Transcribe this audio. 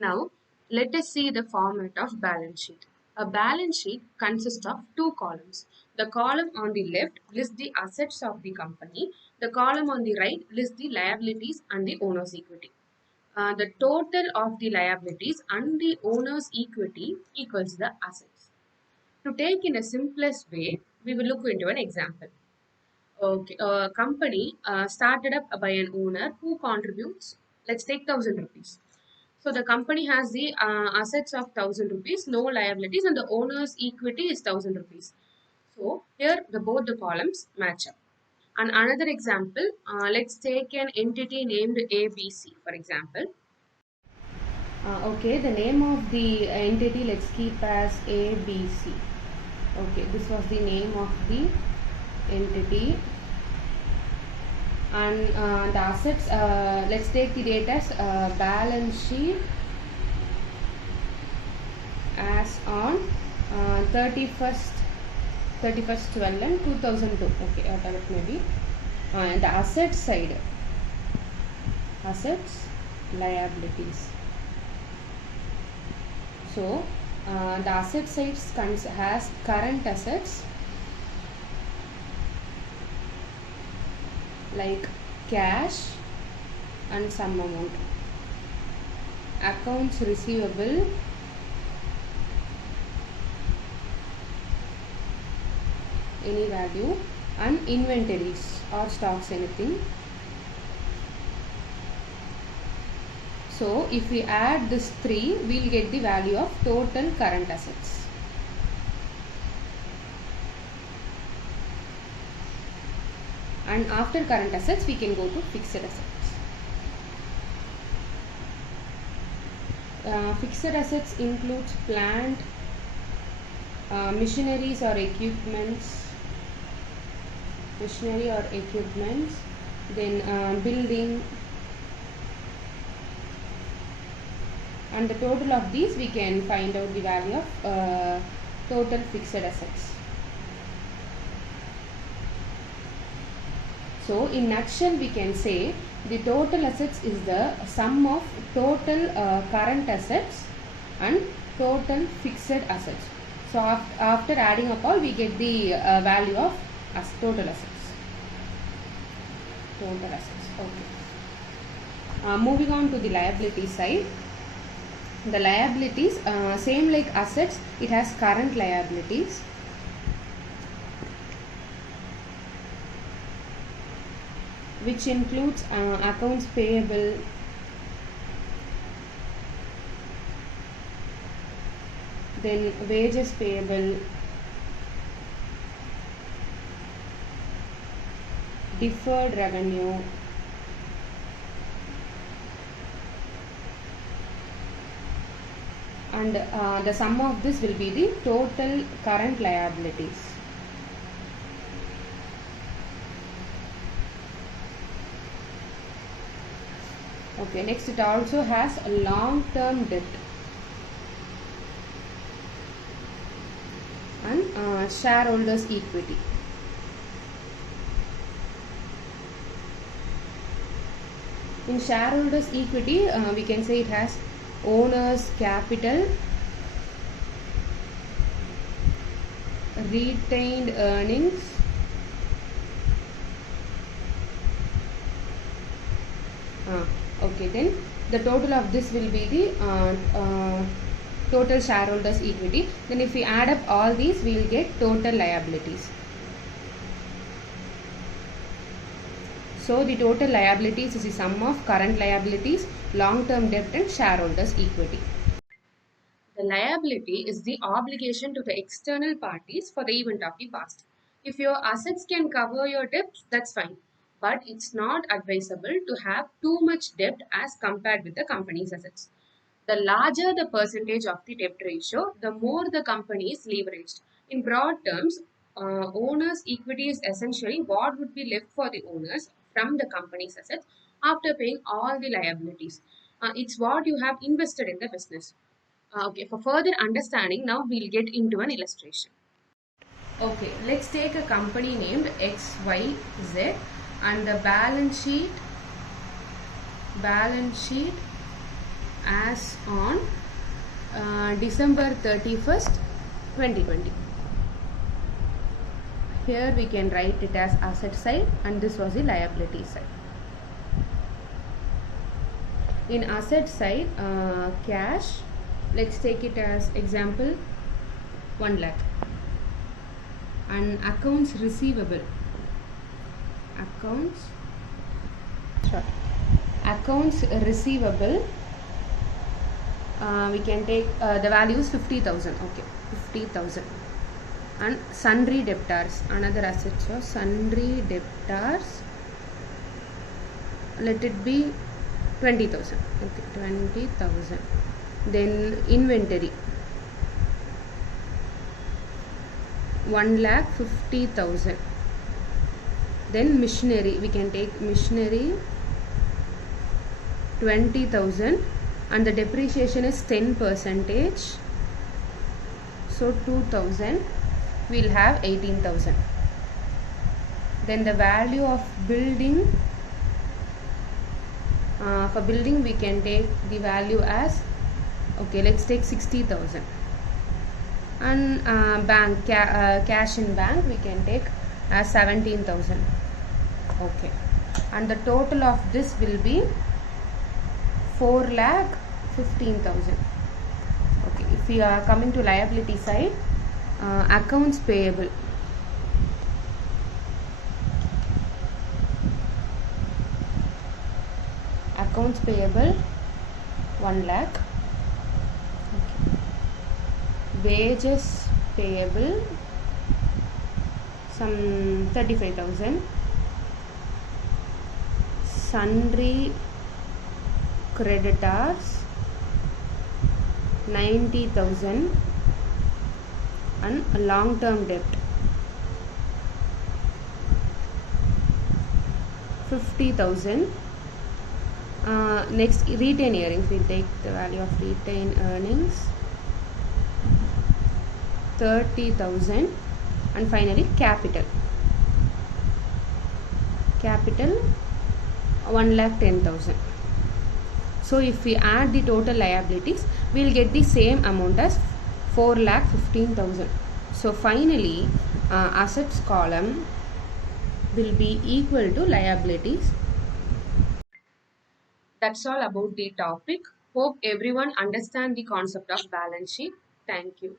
Now, let us see the format of balance sheet. A balance sheet consists of two columns. The column on the left lists the assets of the company. The column on the right lists the liabilities and the owner's equity. The total of the liabilities and the owner's equity equals the assets. To take in a simplest way, we will look into an example. Okay, a company started up by an owner who contributes, let's take 1,000 rupees. So the company has the assets of 1,000 rupees, no liabilities, and the owner's equity is 1,000 rupees. So here the both the columns match up. And another example, let's take an entity named ABC, for example. Okay, the name of the entity let's keep as ABC. Okay, this was the name of the entity. And the assets, let's take the date as balance sheet as on 31st 12 and 2002. Okay, whatever it may be. And the asset side, assets, liabilities. So the asset side has current assets like cash and some amount, accounts receivable, any value, and inventories or stocks, anything. So if we add this 3, we'll get the value of total current assets. And after current assets, we can go to fixed assets. Fixed assets includes plant, machineries or equipments, then building, and the total of these we can find out the value of total fixed assets. So in nutshell we can say the total assets is the sum of total current assets and total fixed assets. So after adding up all, we get the value of total assets. Okay. Moving on to the liability side. The liabilities, same like assets, it has current liabilities. Which includes accounts payable, then wages payable, deferred revenue, and the sum of this will be the total current liabilities. Okay, next it also has a long-term debt and shareholders equity. In shareholders equity, we can say it has owner's capital, retained earnings, okay, then the total of this will be the total shareholders equity. Then if we add up all these, we will get total liabilities. So the total liabilities is the sum of current liabilities, long-term debt and shareholders equity. The liability is the obligation to the external parties for the event of the past. If your assets can cover your debts, that's fine. But it's not advisable to have too much debt as compared with the company's assets. The larger the percentage of the debt ratio, the more the company is leveraged. In broad terms, owner's equity is essentially what would be left for the owners from the company's assets after paying all the liabilities. It's what you have invested in the business. Okay, for further understanding, now we'll get into an illustration. Okay, let's take a company named XYZ and the balance sheet as on December 31st, 2020. Here we can write it as asset side and this was the liability side. In asset side, cash, let's take it as example 1 lakh. And accounts receivable, accounts receivable, we can take the value is 50,000. Okay, 50,000. And sundry debtors, another asset. So sundry debtors, let it be 20,000. Okay, 20,000. Then inventory, 1,50,000. Then machinery, we can take machinery 20,000 and the depreciation is 10%. So 2,000, we'll have 18,000. Then the value of building, for building we can take the value as, okay, let's take 60,000. And bank, cash in bank we can take as 17,000. Okay, and the total of this will be 4,15,000. Okay, if we are coming to liability side, accounts payable, accounts payable 1 lakh. Okay. Wages payable some 35,000. Sundry creditors 90,000 and long term debt 50,000. Next, retain earnings, we take the value of retain earnings 30,000. And finally capital 1,10,000. So if we add the total liabilities, we will get the same amount as 4,15,000. So finally, assets column will be equal to liabilities. That's all about the topic. Hope everyone understand the concept of balance sheet. Thank you.